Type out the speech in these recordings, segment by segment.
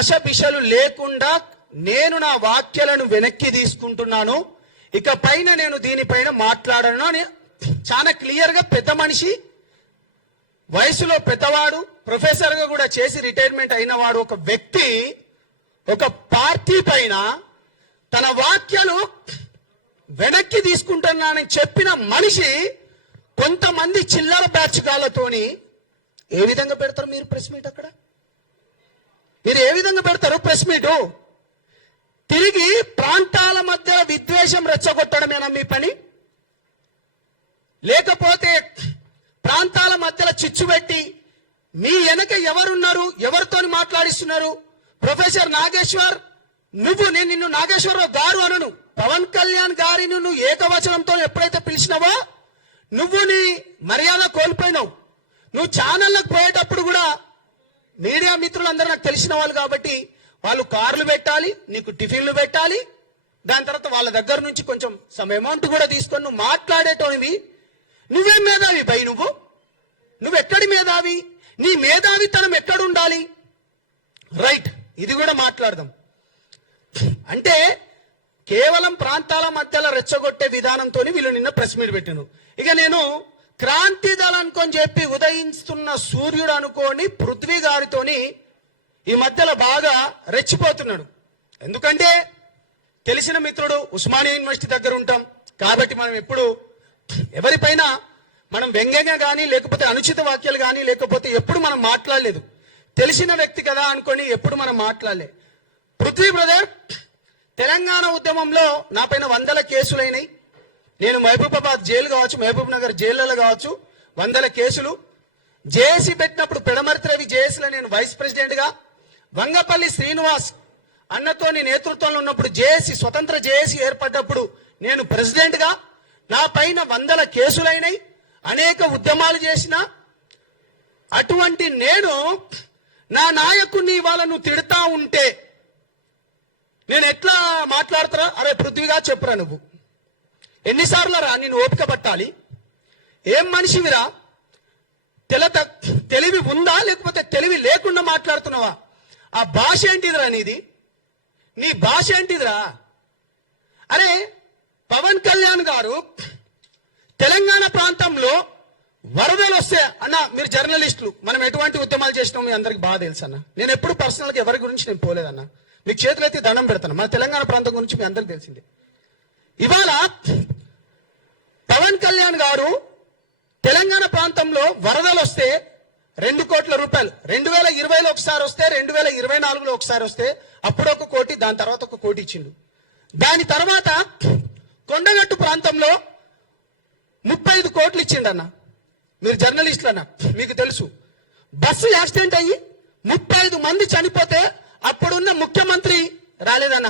కషపిషలు లేకుండా నేను నా వాక్యాలను వెనక్కి తీసుకుంటున్నాను, ఇక పైన నేను దీనిపైన మాట్లాడను అని చాలా క్లియర్ గా పెద్ద మనిషి, వయసులో పెద్దవాడు, ప్రొఫెసర్ గా కూడా చేసి రిటైర్మెంట్ అయినవాడు ఒక వ్యక్తి ఒక పార్టీ పైన తన వాక్యాలు వెనక్కి తీసుకుంటున్నానని చెప్పిన మనిషి కొంతమంది చిల్లర బ్యాచ్గాలతోని ఏ విధంగా పెడతారు మీరు ప్రెస్ మీట్? అక్కడ మీరు ఏ విధంగా పెడతారు ప్రెస్ మీటు? తిరిగి ప్రాంతాల మధ్య విద్వేషం రెచ్చగొట్టడమేనా మీ పని? లేకపోతే ప్రాంతాల మధ్యలో చిచ్చు పెట్టి మీ వెనక ఎవరున్నారు, ఎవరితోని మాట్లాడిస్తున్నారు? ప్రొఫెసర్ నాగేశ్వర్, నేను నిన్ను నాగేశ్వరరావు గారు అనను, పవన్ కళ్యాణ్ గారిని నువ్వు ఏకవచనంతో ఎప్పుడైతే పిలిచినావో నువ్వు నీ మర్యాద కోల్పోయినావు. నువ్వు ఛానళ్ళకు పోయేటప్పుడు కూడా మీడియా మిత్రులందరూ నాకు తెలిసిన వాళ్ళు కాబట్టి వాళ్ళు కార్లు పెట్టాలి, నీకు టిఫిన్లు పెట్టాలి, దాని తర్వాత వాళ్ళ దగ్గర నుంచి కొంచెం సమ్ అమౌంట్ కూడా తీసుకొని నువ్వు మాట్లాడేటోనివి. నువ్వేం మేధావి పై? నువ్వెక్కడి మేధావి? నీ మేధావితనం ఎక్కడుండాలి? రైట్, ఇది కూడా మాట్లాడదాం. అంటే కేవలం ప్రాంతాల మధ్యలో రెచ్చగొట్టే విధానంతో వీళ్ళు నిన్న ప్రెస్ మీట్ పెట్టాను. ఇక నేను క్రాంతి దళం అనుకొని చెప్పి ఉదయిస్తున్న సూర్యుడు అనుకోని పృథ్వీ గారితోని ఈ మధ్యలో బాగా రెచ్చిపోతున్నాడు. ఎందుకంటే తెలిసిన మిత్రుడు, ఉస్మానియా యూనివర్సిటీ దగ్గర ఉంటాం కాబట్టి మనం ఎప్పుడు ఎవరిపైన మనం వ్యంగ్యంగా కానీ లేకపోతే అనుచిత వాక్యాలు కానీ లేకపోతే ఎప్పుడు మనం మాట్లాడలేదు. తెలిసిన వ్యక్తి కదా అనుకొని ఎప్పుడు మనం మాట్లాడలే. పృథ్వీ బ్రదర్, తెలంగాణ ఉద్యమంలో నా పైన 100 కేసులైనాయి. నేను మహబూబాబాద్ జైలు కావచ్చు, మహబూబ్ నగర్ జైళ్ళలో కావచ్చు 100 కేసులు. జేఏసీ పెట్టినప్పుడు పెడమర్తి రవి జేఏసీలో నేను వైస్ ప్రెసిడెంట్ గా, వంగపల్లి శ్రీనివాస్ అన్నతోని నేతృత్వంలో ఉన్నప్పుడు జేఏసీ స్వతంత్ర జేఏసీ ఏర్పడ్డప్పుడు నేను ప్రెసిడెంట్ గా, నా పైన 100 కేసులైనాయి, అనేక ఉద్యమాలు చేసిన అటువంటి నేను నా నాయకుడిని ఇవాళ నువ్వు తిడతా ఉంటే నేను ఎట్లా మాట్లాడతారా? అరే పృథ్వీగా చెప్పురా, నువ్వు ఎన్నిసార్లు రా నేను ఓపిక పట్టాలి? ఏం మనిషివిరా? తెలివి ఉందా లేకపోతే తెలివి లేకుండా మాట్లాడుతున్నావా? ఆ భాష ఏంటిదిరా నీది? నీ భాష ఏంటిదిరా? అరే పవన్ కళ్యాణ్ గారు తెలంగాణ ప్రాంతంలో వరదలు వస్తే అన్న, మీరు జర్నలిస్టులు, మనం ఎటువంటి ఉద్యమాలు చేసినాం మీ అందరికి బాగా తెలుసు అన్న. నేను ఎప్పుడు పర్సనల్గా ఎవరి గురించి నేను పోలేదన్న. మీకు చేతులైతే దండం పెడతాను. మన తెలంగాణ ప్రాంతం గురించి మీ అందరికి తెలిసిందే. ఇవాళ పవన్ కళ్యాణ్ గారు తెలంగాణ ప్రాంతంలో వరదలు వస్తే 2 కోట్ల రూపాయలు 2020లో ఒకసారి వస్తే, 2024లో ఒకసారి వస్తే, అప్పుడు 1 కోటి, దాని తర్వాత 1 కోటి ఇచ్చిండు. దాని తర్వాత కొండగట్టు ప్రాంతంలో 35 కోట్లు ఇచ్చిండన్న. మీరు జర్నలిస్టులు అన్న, మీకు తెలుసు. బస్సు యాక్సిడెంట్ అయ్యి 35 మంది చనిపోతే అప్పుడున్న ముఖ్యమంత్రి రాలేదన్న.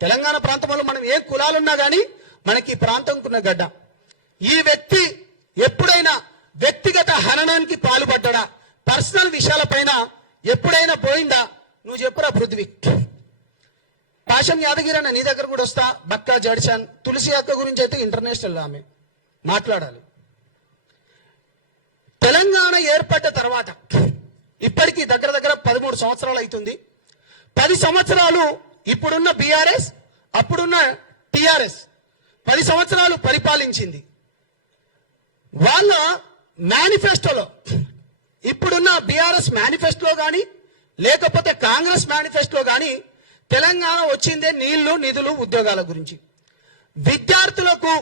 తెలంగాణ ప్రాంతంలో మనం ఏ కులాలున్నా కానీ మనకి ఈ ప్రాంతంకున్న గడ్డ. ఈ వ్యక్తి ఎప్పుడైనా వ్యక్తిగత హననానికి పాల్పడ్డా? పర్సనల్ విషయాలపైన ఎప్పుడైనా పోయిందా? నువ్వు చెప్పురా పృథ్వీ. పాషం యాదగిరి అన్న, నీ దగ్గర కూడా వస్తా. బక్కా జడ్చాన్, తులసి అక్క గురించి అయితే ఇంటర్నేషనల్ ఆమె మాట్లాడాలి. తెలంగాణ ఏర్పడ్డ తర్వాత ఇప్పటికీ దగ్గర 13 సంవత్సరాలు అవుతుంది. 10 సంవత్సరాలు ఇప్పుడున్న బీఆర్ఎస్, అప్పుడున్న టిఆర్ఎస్ 10 సంవత్సరాలు పరిపాలించింది. వాళ్ళ మేనిఫెస్టోలో, ఇప్పుడున్న బీఆర్ఎస్ మేనిఫెస్టోలో కానీ లేకపోతే కాంగ్రెస్ మేనిఫెస్టోలో కానీ తెలంగాణ వచ్చిందే నీళ్లు, నిధులు, ఉద్యోగాల గురించి. విద్యార్థులకు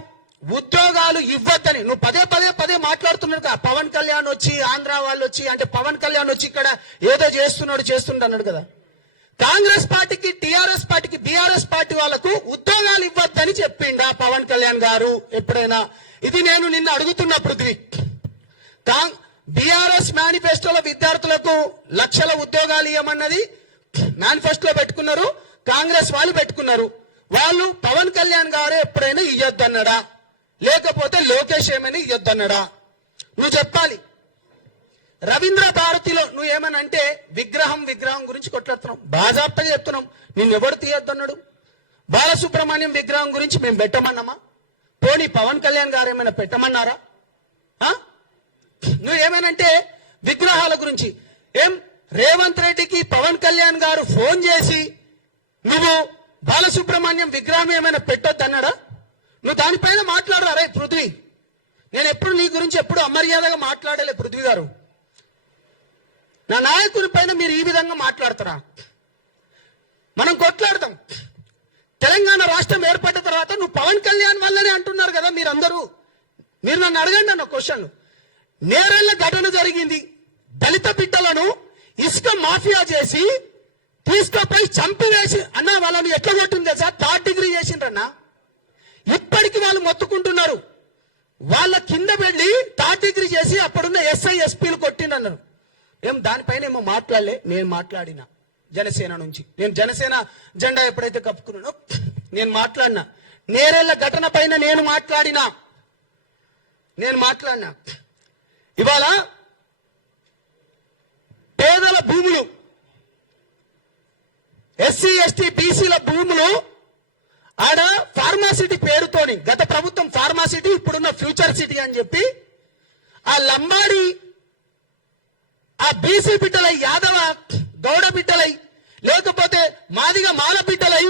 ఉద్యోగాలు ఇవ్వద్దని నువ్వు పదే మాట్లాడుతున్నాడు. పవన్ కళ్యాణ్ వచ్చి, ఆంధ్ర వాళ్ళు వచ్చి, అంటే పవన్ కళ్యాణ్ వచ్చి ఇక్కడ ఏదో చేస్తున్నాడు కదా. కాంగ్రెస్ పార్టీకి, టిఆర్ఎస్ పార్టీకి, బీఆర్ఎస్ పార్టీ వాళ్లకు ఉద్యోగాలు ఇవ్వద్దని చెప్పిండా పవన్ కళ్యాణ్ గారు ఎప్పుడైనా? ఇది నేను నిన్న అడుగుతున్న పృథ్వీ. బీఆర్ఎస్ మేనిఫెస్టోలో విద్యార్థులకు లక్షల ఉద్యోగాలు ఇవ్వమన్నది మేనిఫెస్టోలో పెట్టుకున్నారు, కాంగ్రెస్ వాళ్ళు పెట్టుకున్నారు. వాళ్ళు పవన్ కళ్యాణ్ గారు ఎప్పుడైనా ఇయ్యొద్దన్నాడా లేకపోతే లోకేష్ ఏమైనా ఇయ్యొద్దన్నాడా? నువ్వు చెప్పాలి. రవీంద్ర భారతిలో నువ్వు ఏమనంటే విగ్రహం గురించి కొట్లాడుతున్నాం, బాజాప్తగా చెప్తున్నాం. నిన్నెవడు తీయొద్దన్నాడు? బాలసుబ్రహ్మణ్యం విగ్రహం గురించి మేము పెట్టమన్నామా? పోనీ పవన్ కళ్యాణ్ గారు ఏమైనా పెట్టమన్నారా? నువ్వు ఏమైనంటే విగ్రహాల గురించి ఏం రేవంత్ రెడ్డికి పవన్ కళ్యాణ్ గారు ఫోన్ చేసి నువ్వు బాలసుబ్రహ్మణ్యం విగ్రహం ఏమైనా పెట్టొద్దన్నాడా? నువ్వు దానిపైన మాట్లాడు. అరే పృథ్వీ, నేను ఎప్పుడు నీ గురించి ఎప్పుడు అమర్యాదగా మాట్లాడలే పృథ్వీ గారు. నా నాయకుని పైన మీరు ఈ విధంగా మాట్లాడతారా? మనం కొట్లాడతాం. తెలంగాణ రాష్ట్రం ఏర్పడ్డ తర్వాత నువ్వు పవన్ కళ్యాణ్ వల్లనే అంటున్నారు కదా మీరందరూ. మీరు నన్ను అడగండి అన్న క్వశ్చన్. నేరేళ్ల ఘటన జరిగింది. దళిత బిడ్డలను ఇసుక మాఫియా చేసి తీసుకుపోయి చంపివేసి అన్న వాళ్ళని ఎట్లా కొట్టింది తెలుసా? 3rd degree చేసిండ్రన్నా. ఇప్పటికి వాళ్ళు మొత్తుకుంటున్నారు. వాళ్ళ కింద వెళ్ళి 3rd డిగ్రీ చేసి అప్పుడున్న ఎస్ఐ ఎస్పీలు కొట్టిండన్నారు. ఏం దానిపైన ఏమో మాట్లాడలే. నేను మాట్లాడినా జనసేన నుంచి. నేను జనసేన జెండా ఎప్పుడైతే కప్పుకున్నానో నేను మాట్లాడినా. నేరేళ్ల ఘటన పైన నేను మాట్లాడినా. ఇవాళ పేదల భూములు, ఎస్సీ ఎస్టీ బీసీల భూములు ఆడ ఫార్మాసిటీ పేరుతోని, గత ప్రభుత్వం ఫార్మాసిటీ, ఇప్పుడున్న ఫ్యూచర్ సిటీ అని చెప్పి ఆ లంబాడి ఆ బీసీ బిడ్డలై, యాదవ గౌడ బిడ్డలై, లేకపోతే మాదిగా మాల బిడ్డలై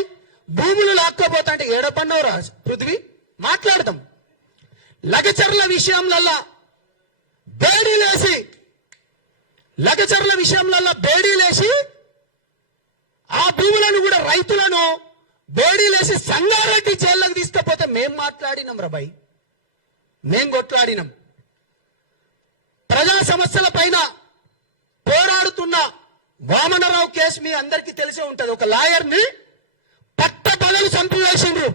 భూములు లాక్కోపోతా అంటే ఏడపన్నవరా పృథ్వీ? మాట్లాడదాం. లగచర్ల విషయంలో బేడీలేసి ఆ భూములను కూడా రైతులను బేడీలేసి సంగారెడ్డి జైల్లోకి తీసుకపోతే మేం మాట్లాడినాం రాబాయ్. మేం కొట్లాడినాం. ప్రజా సమస్యల పైన పోరాడుతున్న వామనరావు కేసు మీ అందరికీ తెలిసే ఉంటది. ఒక లాయర్ని పట్టపగలు చంపివేసిండ్రు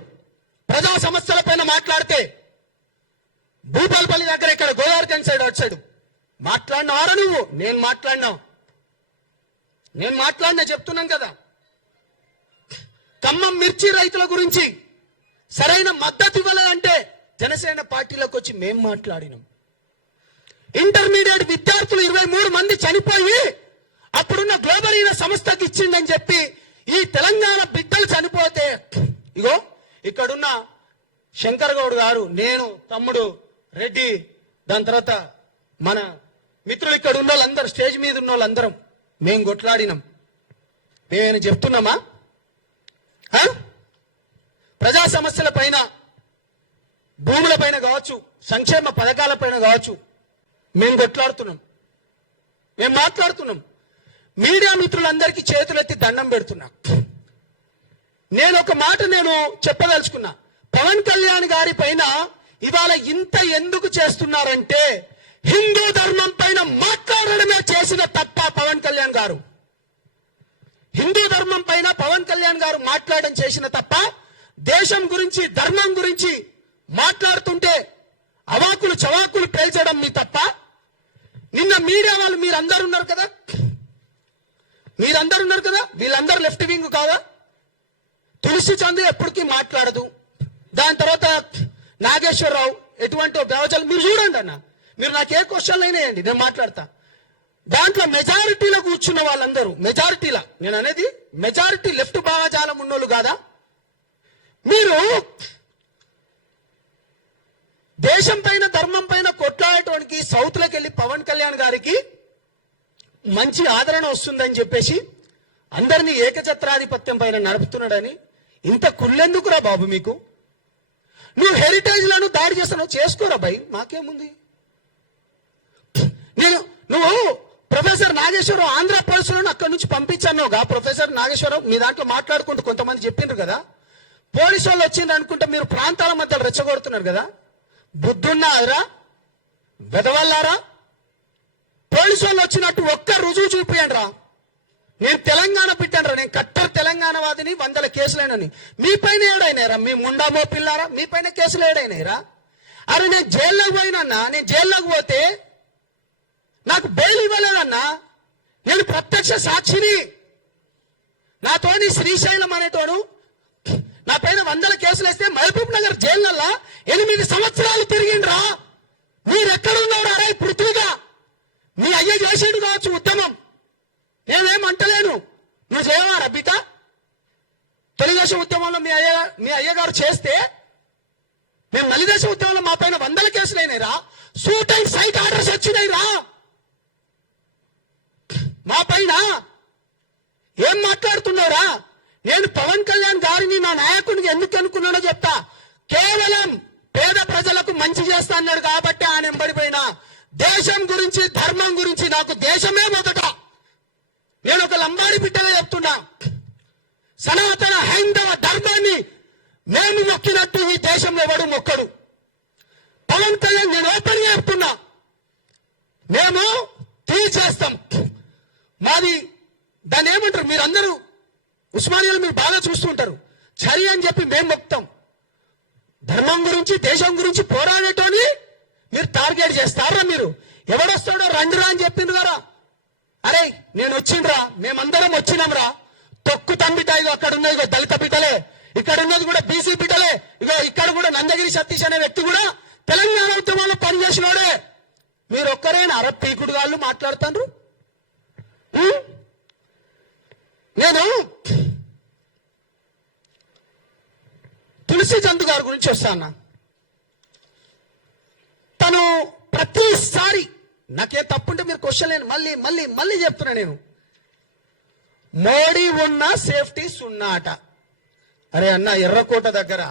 ప్రజా సమస్యల పైన మాట్లాడితే. భూపాలపల్లి దగ్గర ఇక్కడ గోదావరి సైడ్ అటు సైడ్ మాట్లాడినారా నువ్వు? నేను మాట్లాడినా చెప్తున్నాను కదా. ఖమ్మం మిర్చి రైతుల గురించి సరైన మద్దతు ఇవ్వలేదంటే జనసేన పార్టీలోకి వచ్చి మేం మాట్లాడినాం. ఇంటర్మీడియట్ విద్యార్థులు 23 మంది చనిపోయి అప్పుడున్న గ్లోబల్ ఈన సంస్థకి ఇచ్చిందని చెప్పి ఈ తెలంగాణ బిడ్డలు చనిపోతే ఇగో ఇక్కడున్న శంకర్ గౌడ్ గారు, నేను, తమ్ముడు రెడ్డి, దాని తర్వాత మన మిత్రులు ఇక్కడ ఉన్న వాళ్ళందరూ, స్టేజ్ మీద ఉన్న వాళ్ళందరం మేం కొట్లాడినాం. నేను చెప్తున్నామా? ప్రజా సమస్యల పైన, భూముల పైన కావచ్చు, సంక్షేమ పథకాల పైన కావచ్చు మేము కొట్లాడుతున్నాం, మేము మాట్లాడుతున్నాం. మీడియా మిత్రులందరికీ చేతులెత్తి దండం పెడుతున్నా. నేను ఒక మాట చెప్పదలుచుకున్నా. పవన్ కళ్యాణ్ గారి పైన ఇవాళ ఇంత ఎందుకు చేస్తున్నారంటే హిందూ ధర్మం పైన మాట్లాడడమే చేసిన తప్ప పవన్ కళ్యాణ్ గారు. హిందూ ధర్మం పైన పవన్ కళ్యాణ్ గారు మాట్లాడడం చేసిన తప్ప, దేశం గురించి, ధర్మం గురించి మాట్లాడుతుంటే అవాకులు చవాకులు పేల్చడం మీ తప్ప. నిన్న మీడియా వాళ్ళు మీరందరూ ఉన్నారు కదా, వీళ్ళందరూ లెఫ్ట్ వింగ్ కాదా? తులసి చంద్ర ఎప్పటికీ మాట్లాడదు. దాని తర్వాత నాగేశ్వరరావు ఎటువంటి వ్యవచారం మీరు చూడండి అన్న. మీరు నాకు ఏ క్వశ్చన్లు అయినా వేయండి, నేను మాట్లాడతా. దాంట్లో మెజారిటీలో కూర్చున్న వాళ్ళందరూ, మెజారిటీలా నేను అనేది మెజారిటీ లెఫ్ట్ భావజాలం ఉన్నోళ్ళు కాదా? మీరు దేశం పైన, ధర్మం పైన కొట్లాడటానికి సౌత్లోకి వెళ్ళి పవన్ కళ్యాణ్ గారికి మంచి ఆదరణ వస్తుందని చెప్పేసి అందరినీ ఏకఛత్రాధిపత్యం పైన నడుపుతున్నాడని ఇంత కుళ్ళెందుకురా బాబు మీకు? నువ్వు హెరిటేజ్లను దాడి చేస్తున్నావు, చేసుకోరా భయ్, మాకేముంది? నువ్వు ప్రొఫెసర్ నాగేశ్వరరావు ఆంధ్రప్రదేశ్లో అక్కడి నుంచి పంపించానుగా. ప్రొఫెసర్ నాగేశ్వరరావు మీ దాంట్లో మాట్లాడుకుంటూ కొంతమంది చెప్పిండ్రు కదా, పోలీసు వాళ్ళు వచ్చిండ్రు అనుకుంటే మీరు ప్రాంతాల మధ్య రెచ్చగొడుతున్నారు కదా. బుద్ధున్నారా వెదవల్లారా? పోలీసు వాళ్ళు వచ్చినట్టు ఒక్క రుజువు చూపియండి రా. నేను తెలంగాణ పెట్టాను రా, నేను కట్టర్ తెలంగాణ వాదిని, 100 కేసులైనని. మీ పైన ఏడైనారా? మీ ముండామో పిల్లారా, మీ పైన కేసులు ఏడైనాయిరా? అరే నేను జైల్లోకి పోయినన్నా, నేను జైల్లోకి పోతే నాకు బెయిల్ ఇవ్వలేదన్నా. నేను ప్రత్యక్ష సాక్షిని. నాతోని శ్రీశైలం అనేటోడు నా పైన 100 కేసులు వేస్తే మహబూబ్ నగర్ జైల్లో 8 సంవత్సరాలు తిరిగిండ్రా. మీరెక్కడున్నాడు? అరే పృథ్వీగా మీ అయ్య చేసేడు కావచ్చు ఉద్యమం, నేనేమంటలేను. నువ్వు చేయవారా బిడ్డ? తెలుగుదేశం ఉద్యమంలో మీ అయ్యగారు చేస్తే మేము నలిదేశం ఉద్యమంలో మా పైన 100 కేసులు అయినాయిరా. సూట్ అండ్ సైట్ ఆర్డర్స్ వచ్చినాయిరా. మా పైన ఏం మాట్లాడుతున్నారా? నేను పవన్ కళ్యాణ్ గారిని నా నాయకుడిని ఎందుకు అనుకున్నానో చెప్తా. కేవలం పేద ప్రజలకు మంచి చేస్తా అన్నాడు కాబట్టి ఆయన ఎంబడిపోయినా. దేశం గురించి, ధర్మం గురించి నాకు దేశమే మొదట. నేను ఒక లంబాడి బిడ్డగా చెప్తున్నా, సనాతన హైందవ ధర్మాన్ని మేము మొక్కినట్టు ఈ దేశంలో ఎవడు మొక్కడు. పవన్ కళ్యాణ్ నేను ఓపెన్ గా చెప్తున్నా, మేము తీసేస్తాం. మాది దాన్ని ఏమంటారు మీరందరూ ఉస్మానియాలో మీరు బాగా చూస్తుంటారు, చరి అని చెప్పి మేము మొక్తాం. ధర్మం గురించి, దేశం గురించి పోరాడేటోని మీరు టార్గెట్ చేస్తారా? మీరు ఎవడొస్తాడో రండిరా అని చెప్పిండ్రు కదా. అరే నేను వచ్చిండ్రా, మేమందరం వచ్చినాంరా. తొక్కు తంబిట, ఇగో అక్కడ ఉన్నది ఇగో దళిత బిడ్డలే, ఇక్కడ ఉన్నది కూడా బీసీ బిడ్డలే, ఇగో ఇక్కడ కూడా నందగిరి సతీష్ అనే వ్యక్తి కూడా తెలంగాణ ఉద్యమంలో పనిచేసినోడే. మీరు ఒక్కరేనా అర పీకుడు వాళ్ళు మాట్లాడుతాండ్రు? నేను తులసి చంద్ గారి గురించి వస్తాను. తను ప్రతిసారి నాకేం తప్పుంటే మీరు క్వశ్చన్ లేని మళ్ళీ మళ్ళీ మళ్ళీ చెప్తున్నా, నేను మోడీ ఉన్న సేఫ్టీ సున్నా అట. అరే అన్న, ఎర్రకోట దగ్గర